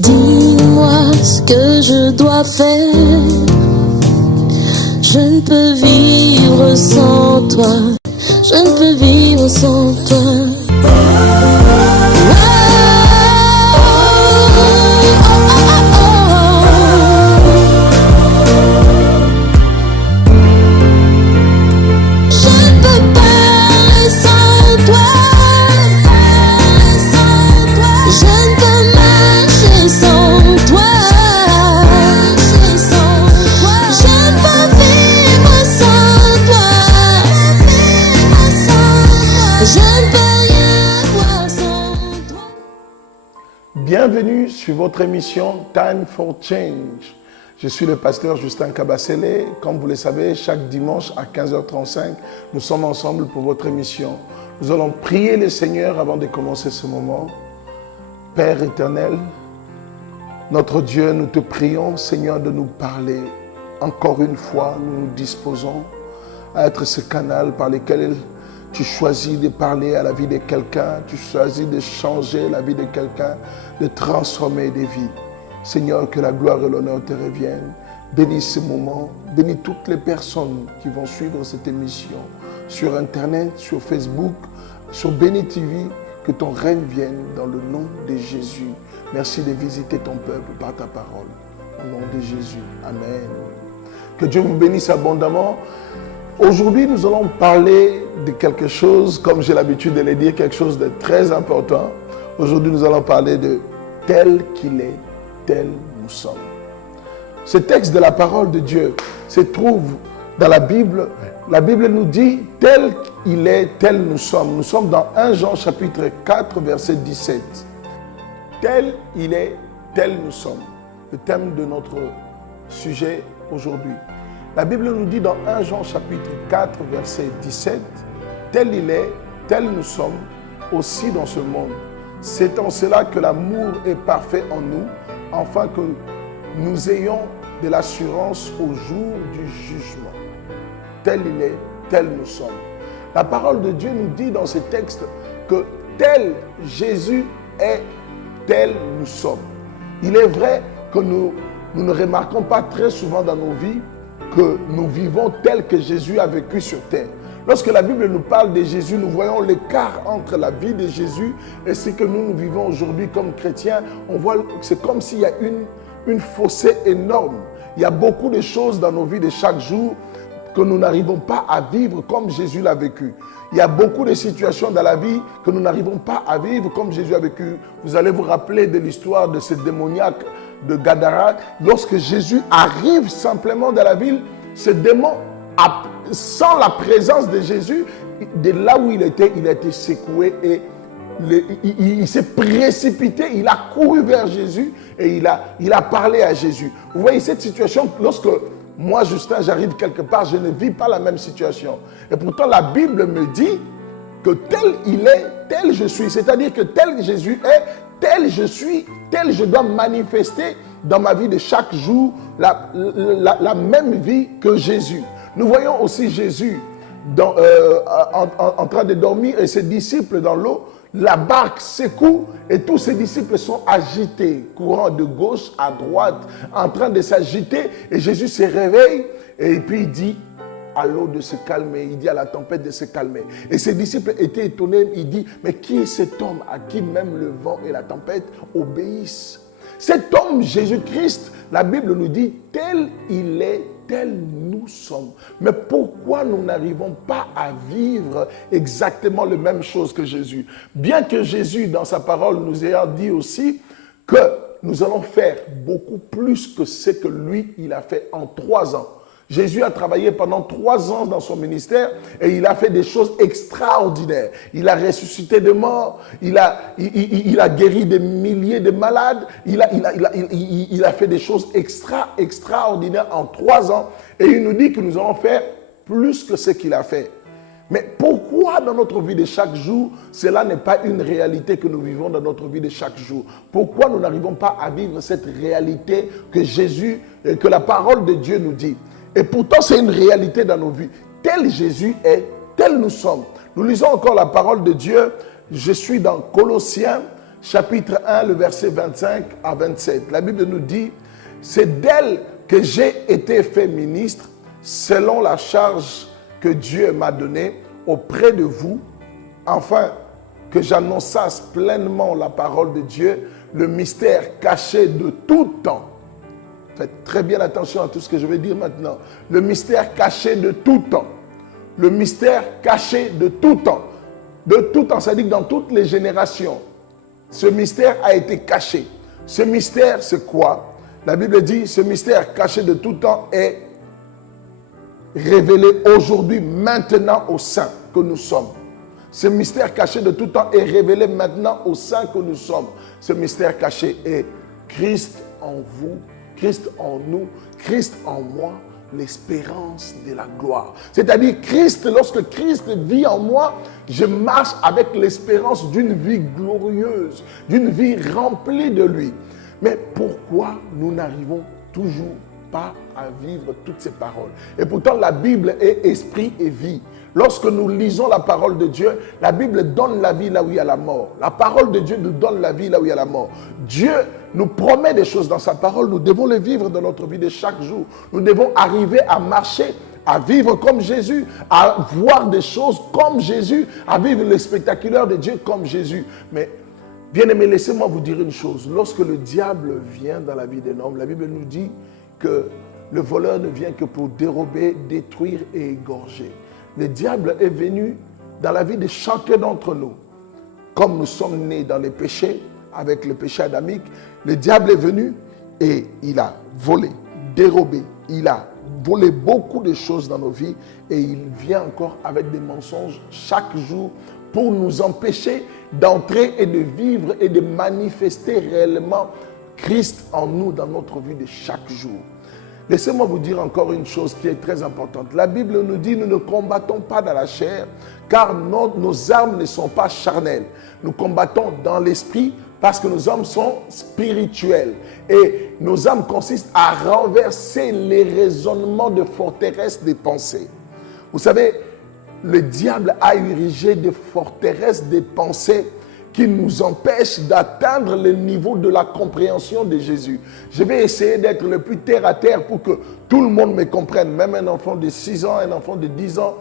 Dis-moi ce que je dois faire. Je ne peux vivre sans toi. Je ne peux vivre sans toi. Bienvenue sur votre émission Time for Change. Je suis le pasteur Justin Kabasele. Comme vous le savez, chaque dimanche à 15h35, nous sommes ensemble pour votre émission. Nous allons prier le Seigneur avant de commencer ce moment. Père éternel, notre Dieu, nous te prions, Seigneur, de nous parler. Encore une fois, nous nous disposons à être ce canal par lequel tu choisis de parler à la vie de quelqu'un, tu choisis de changer la vie de quelqu'un, de transformer des vies. Seigneur, que la gloire et l'honneur te reviennent. Bénis ce moment, bénis toutes les personnes qui vont suivre cette émission sur Internet, sur Facebook, sur Béni TV. Que ton règne vienne dans le nom de Jésus. Merci de visiter ton peuple par ta parole. Au nom de Jésus. Amen. Que Dieu vous bénisse abondamment. Aujourd'hui, nous allons parler de quelque chose, comme j'ai l'habitude de le dire, quelque chose de très important. Aujourd'hui, nous allons parler de tel qu'il est, tel nous sommes. Ce texte de la parole de Dieu se trouve dans la Bible. La Bible nous dit tel il est, tel nous sommes. Nous sommes dans 1 Jean chapitre 4, verset 17. Tel il est, tel nous sommes. Le thème de notre sujet aujourd'hui. La Bible nous dit dans 1 Jean chapitre 4, verset 17, tel il est, tel nous sommes aussi dans ce monde. C'est en cela que l'amour est parfait en nous, afin que nous ayons de l'assurance au jour du jugement. Tel il est, tel nous sommes. La parole de Dieu nous dit dans ce texte que tel Jésus est, tel nous sommes. Il est vrai que nous ne remarquons pas très souvent dans nos vies que nous vivons tel que Jésus a vécu sur terre. Lorsque la Bible nous parle de Jésus, nous voyons l'écart entre la vie de Jésus et ce que nous vivons aujourd'hui comme chrétiens. On voit que c'est comme s'il y a une fossé énorme. Il y a beaucoup de choses dans nos vies de chaque jour que nous n'arrivons pas à vivre comme Jésus l'a vécu. Il y a beaucoup de situations dans la vie que nous n'arrivons pas à vivre comme Jésus a vécu. Vous allez vous rappeler de l'histoire de ce démoniaque de Gadara. Lorsque Jésus arrive simplement dans la ville, ce démon, sans la présence de Jésus, de là où il a été secoué et il s'est précipité, il a couru vers Jésus et il a parlé à Jésus. Vous voyez cette situation, lorsque moi, Justin, j'arrive quelque part, je ne vis pas la même situation. Et pourtant, la Bible me dit que tel il est, tel je suis. C'est-à-dire que tel Jésus est, tel je suis, tel je dois manifester dans ma vie de chaque jour la même vie que Jésus. Nous voyons aussi Jésus en train de dormir et ses disciples dans l'eau. La barque secoue et tous ses disciples sont agités, courant de gauche à droite, en train de s'agiter. Et Jésus se réveille et puis il dit à l'eau de se calmer, il dit à la tempête de se calmer. Et ses disciples étaient étonnés, il dit, mais qui est cet homme à qui même le vent et la tempête obéissent? Cet homme, Jésus-Christ, la Bible nous dit, tel il est, tel nous sommes. Mais pourquoi nous n'arrivons pas à vivre exactement la même chose que Jésus? Bien que Jésus, dans sa parole, nous ait dit aussi que nous allons faire beaucoup plus que ce que lui, il a fait en 3 ans. Jésus a travaillé pendant 3 ans dans son ministère et il a fait des choses extraordinaires. Il a ressuscité des morts, il a guéri des milliers de malades, il a fait des choses extraordinaires en 3 ans. Et il nous dit que nous allons faire plus que ce qu'il a fait. Mais pourquoi dans notre vie de chaque jour, cela n'est pas une réalité que nous vivons dans notre vie de chaque jour? Pourquoi nous n'arrivons pas à vivre cette réalité que Jésus, que la parole de Dieu nous dit? Et pourtant, c'est une réalité dans nos vies. Tel Jésus est, tel nous sommes. Nous lisons encore la parole de Dieu. Je suis dans Colossiens, chapitre 1, le verset 25 à 27. La Bible nous dit, c'est d'elle que j'ai été fait ministre selon la charge que Dieu m'a donnée auprès de vous, afin que j'annonçasse pleinement la parole de Dieu, le mystère caché de tout temps. Faites très bien attention à tout ce que je vais dire maintenant. Le mystère caché de tout temps. Le mystère caché de tout temps. De tout temps, ça dit que dans toutes les générations, ce mystère a été caché. Ce mystère, c'est quoi? La Bible dit, ce mystère caché de tout temps est révélé aujourd'hui, maintenant aux saints que nous sommes. Ce mystère caché de tout temps est révélé maintenant aux saints que nous sommes. Ce mystère caché est Christ en vous, Christ en nous, Christ en moi, l'espérance de la gloire. C'est-à-dire Christ, lorsque Christ vit en moi, je marche avec l'espérance d'une vie glorieuse, d'une vie remplie de lui. Mais pourquoi nous n'arrivons toujours pas à vivre toutes ces paroles? Et pourtant la Bible est esprit et vie. Lorsque nous lisons la parole de Dieu, la Bible donne la vie là où il y a la mort. La parole de Dieu nous donne la vie là où il y a la mort. Dieu nous promet des choses dans sa parole. Nous devons les vivre dans notre vie de chaque jour. Nous devons arriver à marcher, à vivre comme Jésus, à voir des choses comme Jésus, à vivre le spectaculaire de Dieu comme Jésus. Mais bien-aimés, laissez-moi vous dire une chose. Lorsque le diable vient dans la vie d'un homme, la Bible nous dit que le voleur ne vient que pour dérober, détruire et égorger. Le diable est venu dans la vie de chacun d'entre nous. Comme nous sommes nés dans les péchés, avec le péché adamique, le diable est venu et il a volé, dérobé, il a volé beaucoup de choses dans nos vies et il vient encore avec des mensonges chaque jour pour nous empêcher d'entrer et de vivre et de manifester réellement Christ en nous dans notre vie de chaque jour. Laissez-moi vous dire encore une chose qui est très importante. La Bible nous dit, nous ne combattons pas dans la chair, car nos armes ne sont pas charnelles. Nous combattons dans l'esprit parce que nos âmes sont spirituelles. Et nos âmes consistent à renverser les raisonnements de forteresses des pensées. Vous savez, le diable a érigé des forteresses des pensées qui nous empêche d'atteindre le niveau de la compréhension de Jésus. Je vais essayer d'être le plus terre à terre pour que tout le monde me comprenne. Même un enfant de 6 ans, un enfant de 10 ans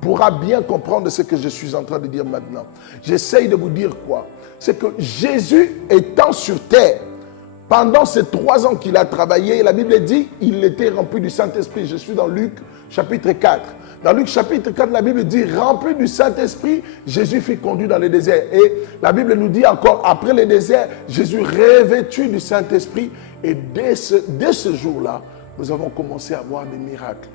pourra bien comprendre ce que je suis en train de dire maintenant. J'essaye de vous dire quoi? C'est que Jésus étant sur terre, pendant ces 3 ans qu'il a travaillé, la Bible dit il était rempli du Saint-Esprit. Je suis dans Luc chapitre 4. Dans Luc chapitre 4, la Bible dit, rempli du Saint-Esprit, Jésus fut conduit dans le désert. Et la Bible nous dit encore, après le désert, Jésus revêtu du Saint-Esprit. Et dès ce jour-là, nous avons commencé à voir des miracles.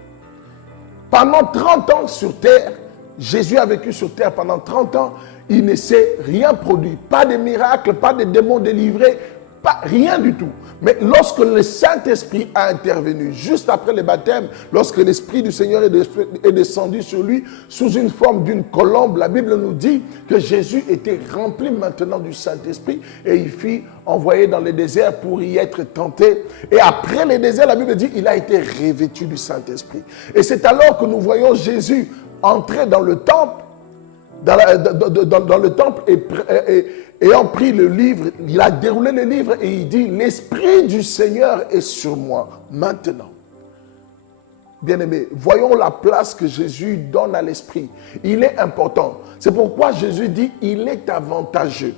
Pendant 30 ans sur terre, Jésus a vécu sur terre pendant 30 ans, il ne s'est rien produit. Pas de miracles, pas de démons délivrés, pas, rien du tout. Mais lorsque le Saint-Esprit a intervenu, juste après le baptême, lorsque l'Esprit du Seigneur est descendu sur lui, sous une forme d'une colombe, la Bible nous dit que Jésus était rempli maintenant du Saint-Esprit et il fut envoyé dans le désert pour y être tenté. Et après le désert, la Bible dit qu'il a été revêtu du Saint-Esprit. Et c'est alors que nous voyons Jésus entrer dans le temple, dans le temple et ayant pris le livre, il a déroulé le livre et il dit, l'Esprit du Seigneur est sur moi maintenant. Bien-aimés, voyons la place que Jésus donne à l'Esprit. Il est important. C'est pourquoi Jésus dit, il est avantageux.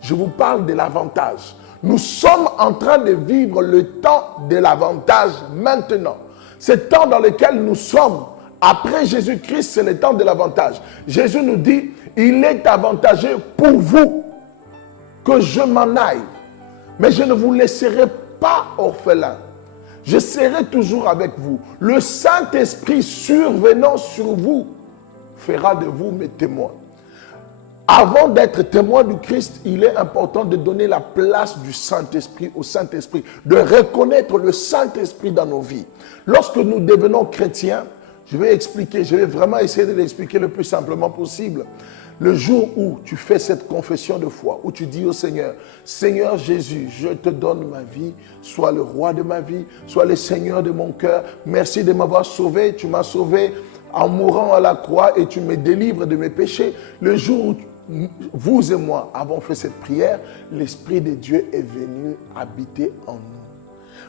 Je vous parle de l'avantage. Nous sommes en train de vivre le temps de l'avantage maintenant. Ce temps dans lequel nous sommes, après Jésus-Christ, c'est le temps de l'avantage. Jésus nous dit, il est avantageux pour vous que je m'en aille. Mais je ne vous laisserai pas orphelin. Je serai toujours avec vous. Le Saint-Esprit survenant sur vous fera de vous mes témoins. Avant d'être témoin du Christ, il est important de donner la place du Saint-Esprit au Saint-Esprit, de reconnaître le Saint-Esprit dans nos vies. Lorsque nous devenons chrétiens, je vais vraiment essayer de l'expliquer le plus simplement possible. Le jour où tu fais cette confession de foi, où tu dis au Seigneur, Seigneur Jésus, je te donne ma vie, sois le roi de ma vie, sois le Seigneur de mon cœur, merci de m'avoir sauvé, tu m'as sauvé en mourant à la croix et tu me délivres de mes péchés. Le jour vous et moi avons fait cette prière, l'Esprit de Dieu est venu habiter en nous.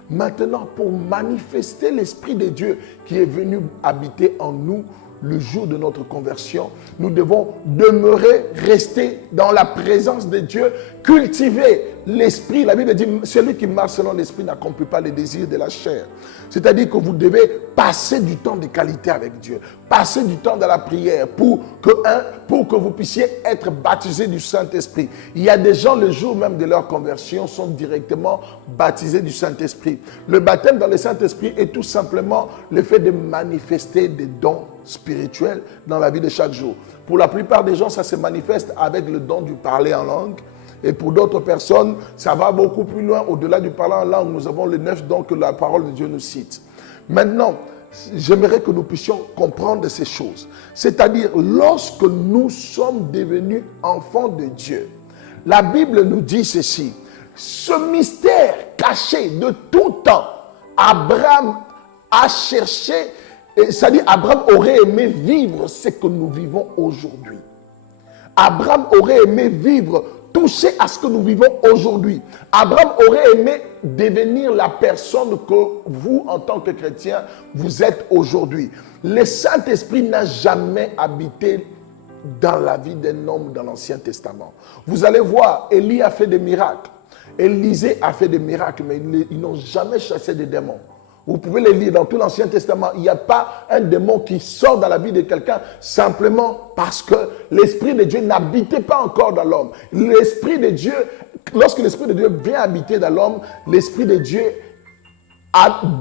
Maintenant, pour manifester l'Esprit de Dieu qui est venu habiter en nous, le jour de notre conversion, nous devons demeurer, rester dans la présence de Dieu, cultiver l'esprit. La Bible dit, celui qui marche selon l'esprit n'accomplit pas les désirs de la chair. C'est-à-dire que vous devez passer du temps de qualité avec Dieu, passer du temps dans la prière pour que vous puissiez être baptisés du Saint-Esprit. Il y a des gens, le jour même de leur conversion, sont directement baptisés du Saint-Esprit. Le baptême dans le Saint-Esprit est tout simplement le fait de manifester des dons spirituels dans la vie de chaque jour. Pour la plupart des gens, ça se manifeste avec le don du parler en langue. Et pour d'autres personnes, ça va beaucoup plus loin. Au-delà du parler en langue, nous avons les 9 dons que la parole de Dieu nous cite. Maintenant, j'aimerais que nous puissions comprendre ces choses. C'est-à-dire, lorsque nous sommes devenus enfants de Dieu, la Bible nous dit ceci. Ce mystère caché de tout temps, Abraham a cherché, c'est-à-dire Abraham aurait aimé vivre ce que nous vivons aujourd'hui. Abraham aurait aimé vivre, toucher à ce que nous vivons aujourd'hui. Abraham aurait aimé devenir la personne que vous, en tant que chrétien, vous êtes aujourd'hui. Le Saint-Esprit n'a jamais habité dans la vie d'un homme dans l'Ancien Testament. Vous allez voir, Élie a fait des miracles. Élisée a fait des miracles, mais ils n'ont jamais chassé des démons. Vous pouvez les lire dans tout l'Ancien Testament. Il n'y a pas un démon qui sort dans la vie de quelqu'un simplement parce que l'Esprit de Dieu n'habitait pas encore dans l'homme. L'Esprit de Dieu, lorsque l'Esprit de Dieu vient habiter dans l'homme, l'Esprit de Dieu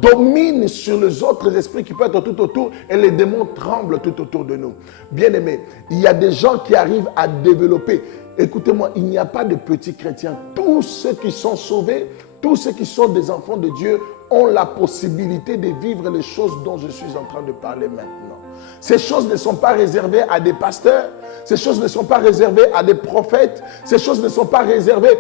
domine sur les autres esprits qui peuvent être tout autour et les démons tremblent tout autour de nous. Bien-aimés, il y a des gens qui arrivent à développer. Écoutez-moi, il n'y a pas de petits chrétiens. Tous ceux qui sont sauvés, tous ceux qui sont des enfants de Dieu ont la possibilité de vivre les choses dont je suis en train de parler maintenant. Ces choses ne sont pas réservées à des pasteurs, ces choses ne sont pas réservées à des prophètes, ces choses ne sont pas réservées.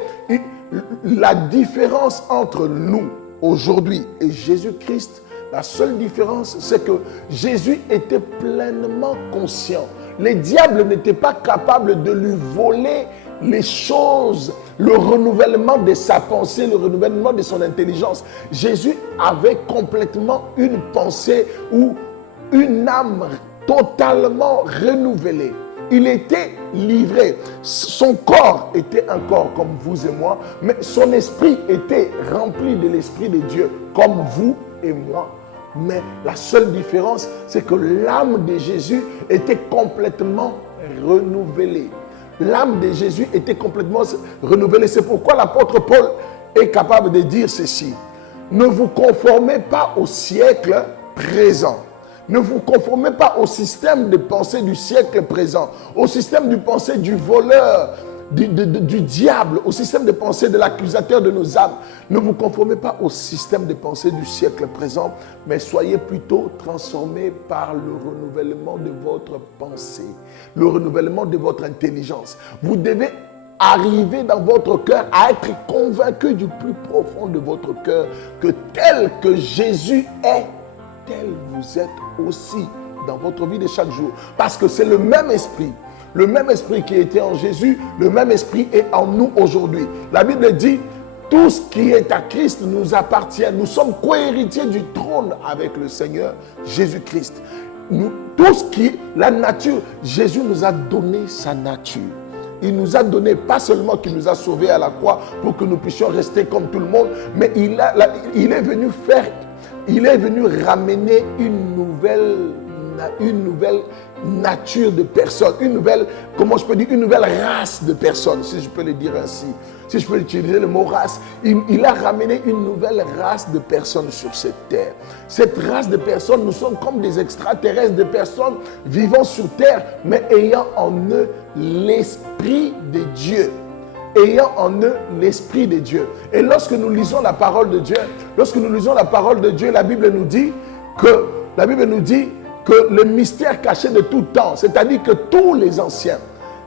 La différence entre nous aujourd'hui et Jésus-Christ, la seule différence, c'est que Jésus était pleinement conscient. Les diables n'étaient pas capables de lui voler les choses, le renouvellement de sa pensée, le renouvellement de son intelligence. Jésus avait complètement une pensée ou une âme totalement renouvelée. Il était livré. Son corps était un corps comme vous et moi, mais son esprit était rempli de l'Esprit de Dieu comme vous et moi. Mais la seule différence, c'est que l'âme de Jésus était complètement renouvelée. L'âme de Jésus était complètement renouvelée. C'est pourquoi l'apôtre Paul est capable de dire ceci. Ne vous conformez pas au siècle présent. Ne vous conformez pas au système de pensée du siècle présent, au système de pensée du voleur, du diable, au système de pensée de l'accusateur de nos âmes. Ne vous conformez pas au système de pensée du siècle présent, mais soyez plutôt transformés par le renouvellement de votre pensée, le renouvellement de votre intelligence. Vous devez arriver dans votre cœur à être convaincu du plus profond de votre cœur que tel que Jésus est, tel vous êtes aussi dans votre vie de chaque jour. Parce que c'est le même esprit. Le même esprit qui était en Jésus, le même esprit est en nous aujourd'hui. La Bible dit, tout ce qui est à Christ nous appartient. Nous sommes co-héritiers du trône avec le Seigneur Jésus-Christ. Tout ce qui est la nature, Jésus nous a donné sa nature. Il nous a donné, pas seulement qu'il nous a sauvés à la croix pour que nous puissions rester comme tout le monde, mais il est venu ramener une nouvelle nature de personnes, une nouvelle race de personnes, si je peux le dire ainsi. Si je peux utiliser le mot race, il a ramené une nouvelle race de personnes sur cette terre. Cette race de personnes, nous sommes comme des extraterrestres, des personnes vivant sur terre, mais ayant en eux l'Esprit de Dieu. Ayant en eux l'Esprit de Dieu. Et lorsque nous lisons la parole de Dieu, la Bible nous dit que le mystère caché de tout temps, c'est-à-dire que tous les anciens,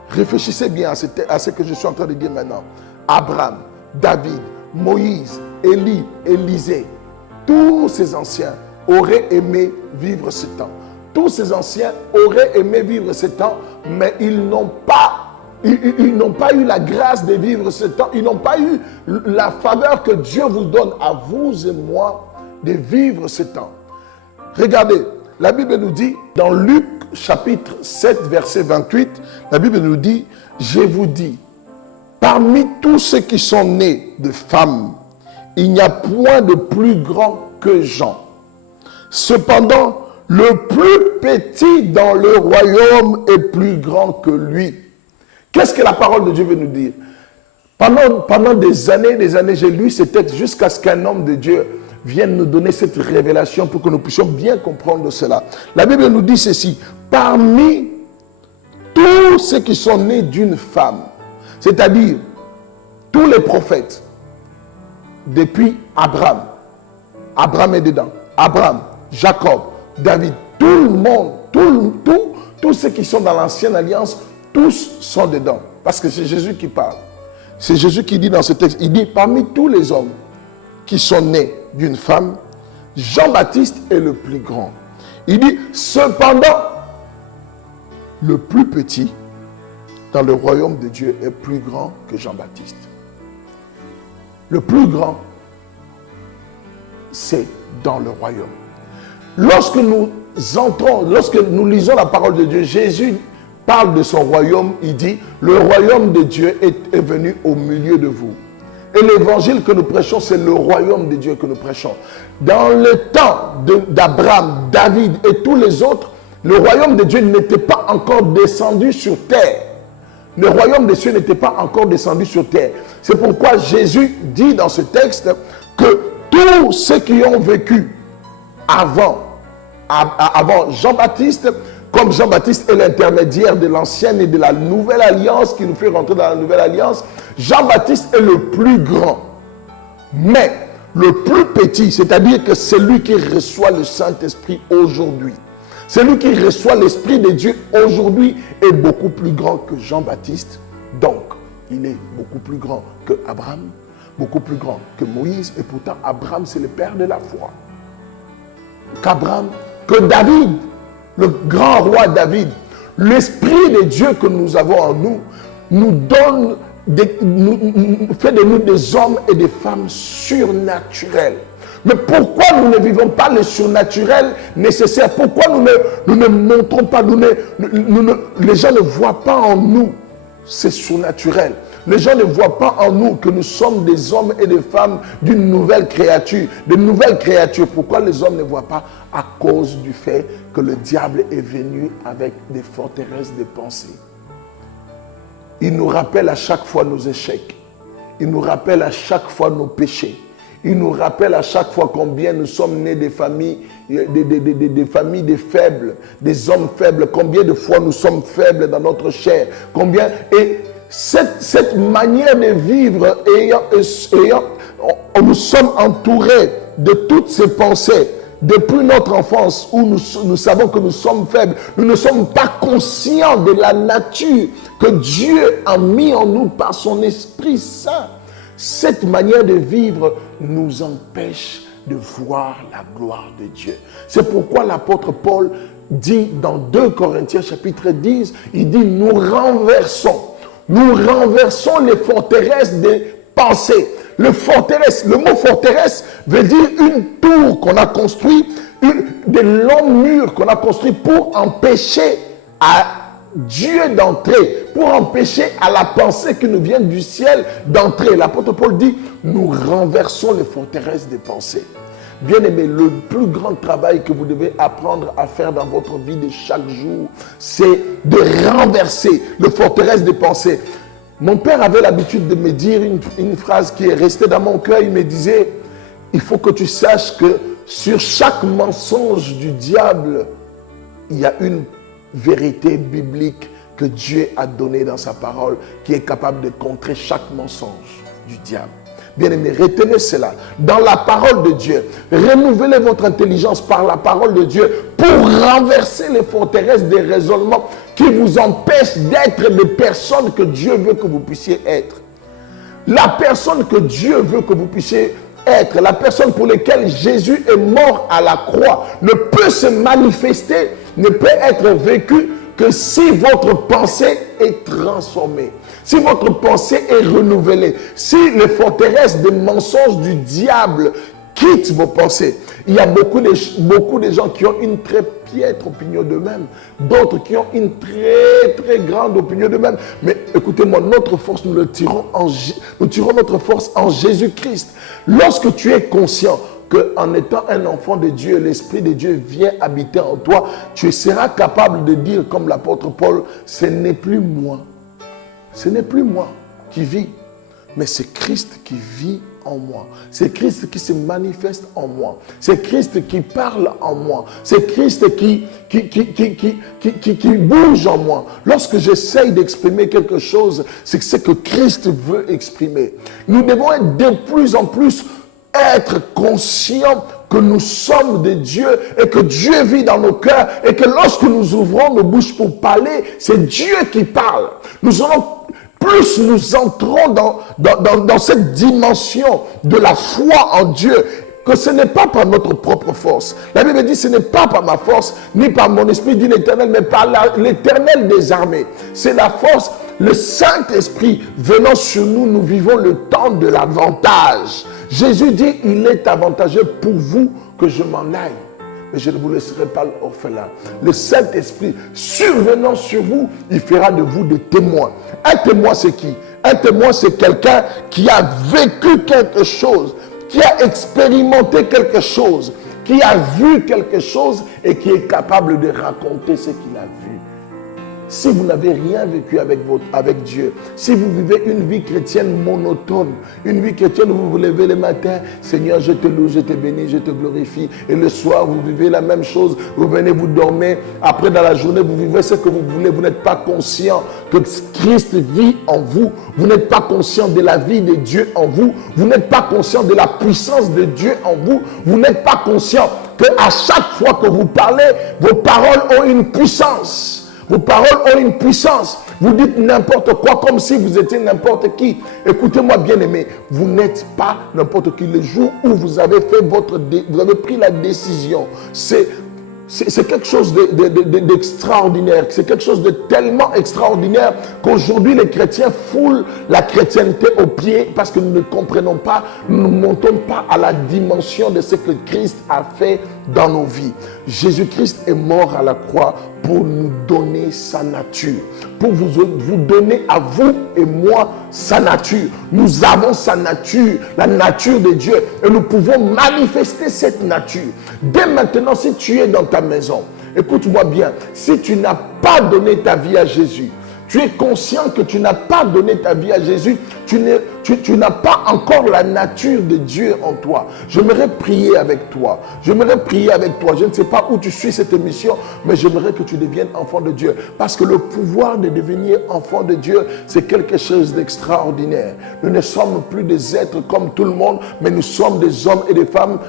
réfléchissez bien à ce que je suis en train de dire maintenant, Abraham, David, Moïse, Élie, Élisée, tous ces anciens auraient aimé vivre ce temps. Tous ces anciens auraient aimé vivre ce temps, mais ils n'ont pas Ils n'ont pas eu la grâce de vivre ce temps. Ils n'ont pas eu la faveur que Dieu vous donne à vous et moi de vivre ce temps. Regardez, la Bible nous dit, dans Luc chapitre 7, verset 28, la Bible nous dit, je vous dis, parmi tous ceux qui sont nés de femmes, il n'y a point de plus grand que Jean. Cependant, le plus petit dans le royaume est plus grand que lui. Qu'est-ce que la parole de Dieu veut nous dire? Pendant des années, j'ai lu ce texte jusqu'à ce qu'un homme de Dieu vienne nous donner cette révélation pour que nous puissions bien comprendre cela. La Bible nous dit ceci, parmi tous ceux qui sont nés d'une femme, c'est-à-dire tous les prophètes, depuis Abraham est dedans, Abraham, Jacob, David, tout le monde, tous ceux qui sont dans l'ancienne alliance, tous sont dedans. Parce que c'est Jésus qui parle. C'est Jésus qui dit dans ce texte, il dit, parmi tous les hommes qui sont nés d'une femme, Jean-Baptiste est le plus grand. Il dit, cependant, le plus petit dans le royaume de Dieu est plus grand que Jean-Baptiste. Le plus grand, c'est dans le royaume. Lorsque nous lisons la parole de Dieu, Jésus parle de son royaume, il dit, le royaume de Dieu est venu au milieu de vous. Et l'évangile que nous prêchons, c'est le royaume de Dieu que nous prêchons. Dans le temps d'Abraham, David et tous les autres, le royaume de Dieu n'était pas encore descendu sur terre. Le royaume des cieux n'était pas encore descendu sur terre. C'est pourquoi Jésus dit dans ce texte que tous ceux qui ont vécu avant Jean-Baptiste, comme Jean-Baptiste est l'intermédiaire de l'ancienne et de la nouvelle alliance qui nous fait rentrer dans la nouvelle alliance, Jean-Baptiste est le plus grand. Mais le plus petit, c'est-à-dire que celui qui reçoit le Saint-Esprit aujourd'hui, celui qui reçoit l'Esprit de Dieu aujourd'hui est beaucoup plus grand que Jean-Baptiste. Donc, il est beaucoup plus grand que Abraham, beaucoup plus grand que Moïse. Et pourtant, Abraham, c'est le père de la foi. Qu'Abraham, que David, le grand roi David, l'Esprit de Dieu que nous avons en nous, nous donne, fait de nous des hommes et des femmes surnaturels. Mais pourquoi nous ne vivons pas le surnaturel nécessaire? Pourquoi nous ne montrons pas, les gens ne voient pas en nous ce surnaturel? Les gens ne voient pas en nous que nous sommes des hommes et des femmes d'une nouvelle créature. De nouvelles créatures. Pourquoi les hommes ne voient pas? À cause du fait que le diable est venu avec des forteresses de pensée. Il nous rappelle à chaque fois nos échecs. Il nous rappelle à chaque fois nos péchés. Il nous rappelle à chaque fois combien nous sommes nés des familles, des familles de faibles, des hommes faibles. Combien de fois nous sommes faibles dans notre chair. Combien... Et cette manière de vivre, nous sommes entourés de toutes ces pensées depuis notre enfance où nous savons que nous sommes faibles. Nous ne sommes pas conscients de la nature que Dieu a mis en nous par son Esprit Saint. Cette manière de vivre nous empêche de voir la gloire de Dieu. C'est pourquoi l'apôtre Paul dit dans 2 Corinthiens chapitre 10, il dit nous renversons les forteresses des pensées. Le mot forteresse veut dire une tour qu'on a construite, des longs murs qu'on a construits pour empêcher à Dieu d'entrer, pour empêcher à la pensée qui nous vient du ciel d'entrer. L'apôtre Paul dit, nous renversons les forteresses des pensées. Bien-aimés, le plus grand travail que vous devez apprendre à faire dans votre vie de chaque jour, c'est de renverser les forteresses des pensées. Mon père avait l'habitude de me dire une phrase qui est restée dans mon cœur. Il me disait, il faut que tu saches que sur chaque mensonge du diable, il y a une vérité biblique que Dieu a donnée dans sa parole qui est capable de contrer chaque mensonge du diable. Bien-aimés, retenez cela. Dans la parole de Dieu, renouvelez votre intelligence par la parole de Dieu pour renverser les forteresses des raisonnements qui vous empêchent d'être les personnes que Dieu veut que vous puissiez être. La personne que Dieu veut que vous puissiez être, la personne pour laquelle Jésus est mort à la croix, ne peut se manifester, ne peut être vécue que si votre pensée est transformée, si votre pensée est renouvelée, si les forteresses des mensonges du diable quittent vos pensées, il y a beaucoup de gens qui ont une très piètre opinion d'eux-mêmes, d'autres qui ont une très très grande opinion d'eux-mêmes. Mais écoutez-moi, notre force, nous tirons notre force en Jésus-Christ. Lorsque tu es conscient qu'en étant un enfant de Dieu, l'Esprit de Dieu vient habiter en toi, tu seras capable de dire comme l'apôtre Paul, ce n'est plus moi qui vis, mais c'est Christ qui vit en moi. C'est Christ qui se manifeste en moi. C'est Christ qui parle en moi. C'est Christ qui bouge en moi. Lorsque j'essaye d'exprimer quelque chose, c'est ce que Christ veut exprimer. Nous devons être de plus en plus être conscients que nous sommes de Dieu et que Dieu vit dans nos cœurs et que lorsque nous ouvrons nos bouches pour parler, c'est Dieu qui parle. Plus nous entrons dans cette dimension de la foi en Dieu, que ce n'est pas par notre propre force. La Bible dit, ce n'est pas par ma force, ni par mon esprit, dit l'Éternel, mais par l'Éternel des armées. C'est la force, le Saint-Esprit venant sur nous, nous vivons le temps de l'avantage. Jésus dit, il est avantageux pour vous que je m'en aille, mais je ne vous laisserai pas orphelin. Le Saint-Esprit survenant sur vous, il fera de vous des témoins. Un témoin, c'est qui? Un témoin, c'est quelqu'un qui a vécu quelque chose, qui a expérimenté quelque chose, qui a vu quelque chose et qui est capable de raconter ce qu'il a vu. Si vous n'avez rien vécu avec Dieu, si vous vivez une vie chrétienne monotone, une vie chrétienne où vous vous levez le matin, Seigneur, je te loue, je te bénis, je te glorifie, et le soir, vous vivez la même chose, vous venez, vous dormez, après dans la journée, vous vivez ce que vous voulez, vous n'êtes pas conscient que Christ vit en vous, vous n'êtes pas conscient de la vie de Dieu en vous, vous n'êtes pas conscient de la puissance de Dieu en vous, vous n'êtes pas conscient qu'à chaque fois que vous parlez, vos paroles ont une puissance. Vos paroles ont une puissance. Vous dites n'importe quoi comme si vous étiez n'importe qui. Écoutez-moi bien aimé, vous n'êtes pas n'importe qui. Le jour où vous avez pris la décision, c'est quelque chose d'extraordinaire. C'est quelque chose de tellement extraordinaire qu'aujourd'hui les chrétiens foulent la chrétienté aux pieds parce que nous ne comprenons pas, nous ne montons pas à la dimension de ce que Christ a fait dans nos vies. Jésus-Christ est mort à la croix pour nous donner sa nature, pour vous donner à vous et moi sa nature. Nous avons sa nature, la nature de Dieu, et nous pouvons manifester cette nature. Dès maintenant, si tu es dans ta maison, écoute-moi bien, si tu n'as pas donné ta vie à Jésus, tu es conscient que tu n'as pas donné ta vie à Jésus, tu n'as pas encore la nature de Dieu en toi. J'aimerais prier avec toi. Je ne sais pas où tu suis cette émission, mais j'aimerais que tu deviennes enfant de Dieu. Parce que le pouvoir de devenir enfant de Dieu, c'est quelque chose d'extraordinaire. Nous ne sommes plus des êtres comme tout le monde, mais nous sommes des hommes et des femmes.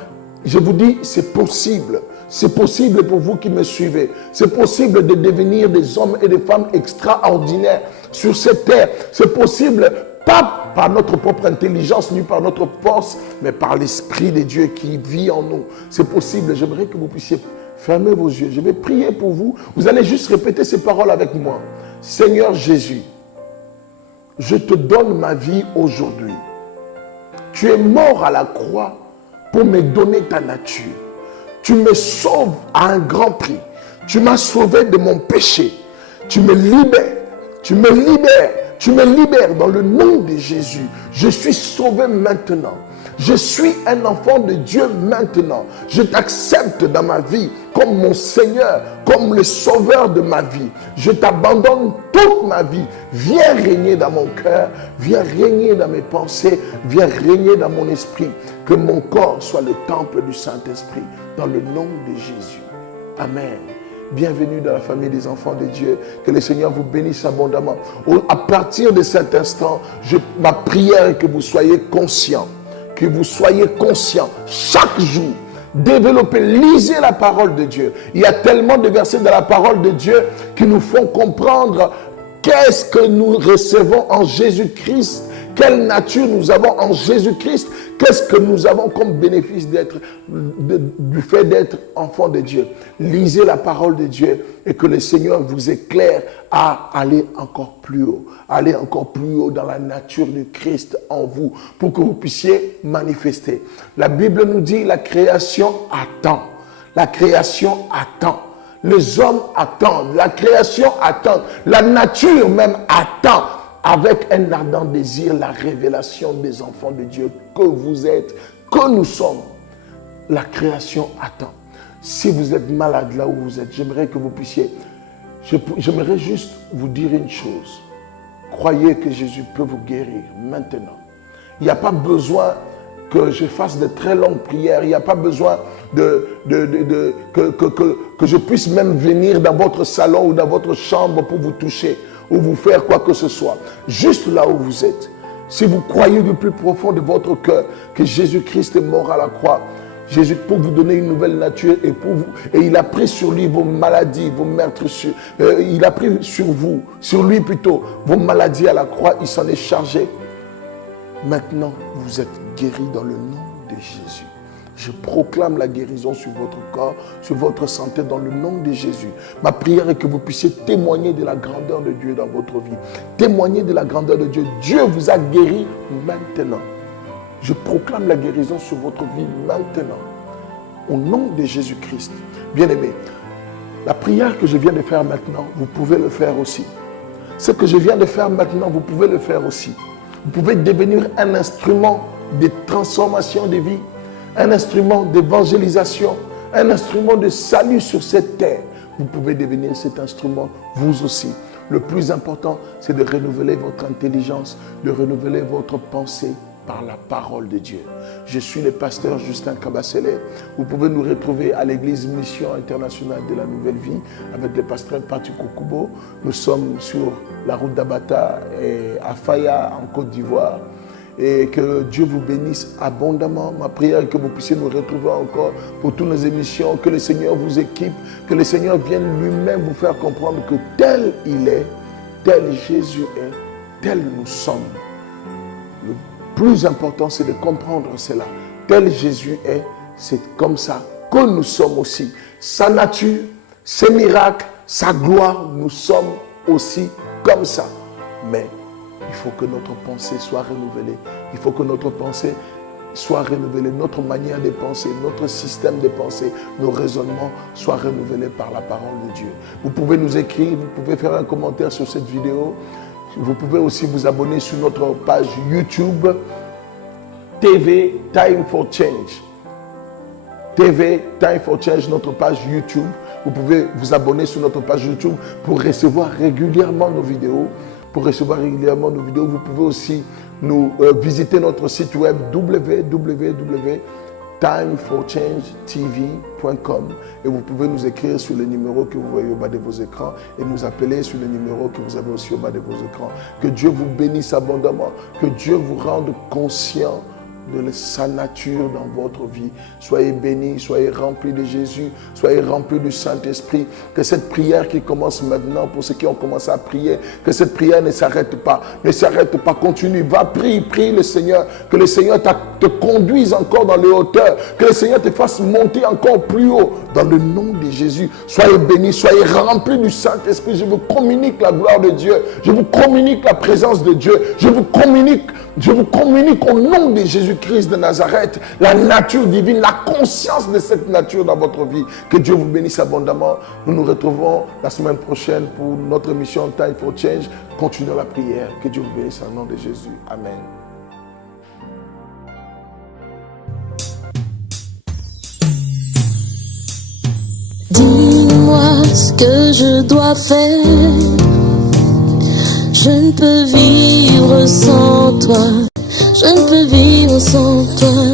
Je vous dis, c'est possible. C'est possible pour vous qui me suivez. C'est possible de devenir des hommes et des femmes extraordinaires sur cette terre. C'est possible, pas par notre propre intelligence ni par notre force, mais par l'Esprit de Dieu qui vit en nous. C'est possible. J'aimerais que vous puissiez fermer vos yeux. Je vais prier pour vous. Vous allez juste répéter ces paroles avec moi. Seigneur Jésus, je te donne ma vie aujourd'hui. Tu es mort à la croix pour me donner ta nature. Tu me sauves à un grand prix. Tu m'as sauvé de mon péché. Tu me libères. Tu me libères. Tu me libères dans le nom de Jésus. Je suis sauvé maintenant. Je suis un enfant de Dieu maintenant. Je t'accepte dans ma vie comme mon Seigneur, comme le sauveur de ma vie. Je t'abandonne toute ma vie. Viens régner dans mon cœur. Viens régner dans mes pensées. Viens régner dans mon esprit. Que mon corps soit le temple du Saint-Esprit. Dans le nom de Jésus. Amen. Bienvenue dans la famille des enfants de Dieu. Que le Seigneur vous bénisse abondamment. À partir de cet instant, ma prière est que vous soyez conscients. Que vous soyez conscients chaque jour. Développez, lisez la parole de Dieu. Il y a tellement de versets dans la parole de Dieu qui nous font comprendre qu'est-ce que nous recevons en Jésus-Christ. Quelle nature nous avons en Jésus-Christ? Qu'est-ce que nous avons comme bénéfice du fait d'être enfants de Dieu? Lisez la parole de Dieu et que le Seigneur vous éclaire à aller encore plus haut. Aller encore plus haut dans la nature du Christ en vous pour que vous puissiez manifester. La Bible nous dit la création attend. La création attend. Les hommes attendent. La création attend. La nature même attend. Avec un ardent désir, la révélation des enfants de Dieu que vous êtes, que nous sommes. La création attend. Si vous êtes malade là où vous êtes, j'aimerais que vous puissiez, j'aimerais juste vous dire une chose. Croyez que Jésus peut vous guérir maintenant. Il n'y a pas besoin que je fasse de très longues prières. Il n'y a pas besoin que je puisse même venir dans votre salon ou dans votre chambre pour vous toucher ou vous faire quoi que ce soit. Juste là où vous êtes. Si vous croyez du plus profond de votre cœur que Jésus-Christ est mort à la croix, Jésus pour vous donner une nouvelle nature et il a pris sur lui vos maladies, vos meurtrissures. Il a pris sur lui plutôt, vos maladies à la croix. Il s'en est chargé. Maintenant, vous êtes guéris dans le nom de Jésus. Je proclame la guérison sur votre corps, sur votre santé dans le nom de Jésus. Ma prière est que vous puissiez témoigner de la grandeur de Dieu dans votre vie. Témoigner de la grandeur de Dieu. Dieu vous a guéri maintenant. Je proclame la guérison sur votre vie maintenant. Au nom de Jésus-Christ. Bien-aimés, la prière que je viens de faire maintenant, vous pouvez le faire aussi. Ce que je viens de faire maintenant, vous pouvez le faire aussi. Vous pouvez devenir un instrument de transformation de vie, un instrument d'évangélisation, un instrument de salut sur cette terre. Vous pouvez devenir cet instrument, vous aussi. Le plus important, c'est de renouveler votre intelligence, de renouveler votre pensée par la parole de Dieu. Je suis le pasteur Justin Kabasele. Vous pouvez nous retrouver à l'église Mission Internationale de la Nouvelle Vie avec le pasteur Patrick Okubo. Nous sommes sur la route d'Abata et à Faya en Côte d'Ivoire. Et que Dieu vous bénisse abondamment. Ma prière est que vous puissiez nous retrouver encore pour toutes nos émissions, que le Seigneur vous équipe, que le Seigneur vienne lui-même vous faire comprendre que tel il est, tel Jésus est, tel nous sommes. Le plus important, c'est de comprendre cela. Tel Jésus est, c'est comme ça que nous sommes aussi. Sa nature, ses miracles, sa gloire, nous sommes aussi comme ça. Mais il faut que notre pensée soit renouvelée. Il faut que notre pensée soit renouvelée. Notre manière de penser, notre système de pensée, nos raisonnements soient renouvelés par la parole de Dieu. Vous pouvez nous écrire, vous pouvez faire un commentaire sur cette vidéo. Vous pouvez aussi vous abonner sur notre page YouTube TV Time for Change. TV Time for Change, notre page YouTube. Vous pouvez vous abonner sur notre page YouTube pour recevoir régulièrement nos vidéos. Vous pouvez aussi nous visiter notre site web www.timeforchangetv.com et vous pouvez nous écrire sur le numéro que vous voyez au bas de vos écrans et nous appeler sur le numéro que vous avez aussi au bas de vos écrans. Que Dieu vous bénisse abondamment, que Dieu vous rende conscient de sa nature dans votre vie. Soyez bénis, soyez remplis de Jésus, soyez remplis du Saint-Esprit. Que cette prière qui commence maintenant, pour ceux qui ont commencé à prier, que cette prière ne s'arrête pas, continue. Va, prie le Seigneur, que le Seigneur te conduise encore dans les hauteurs, que le Seigneur te fasse monter encore plus haut, dans le nom de Jésus. Soyez bénis, soyez remplis du Saint-Esprit. Je vous communique la gloire de Dieu, je vous communique la présence de Dieu, je vous communique au nom de Jésus-Christ de Nazareth, la nature divine, la conscience de cette nature dans votre vie. Que Dieu vous bénisse abondamment. Nous nous retrouvons la semaine prochaine pour notre émission Time for Change. Continuons la prière. Que Dieu vous bénisse au nom de Jésus. Amen. Dis-moi ce que je dois faire. Je ne peux vivre sans toi. Je ne peux vivre sans toi.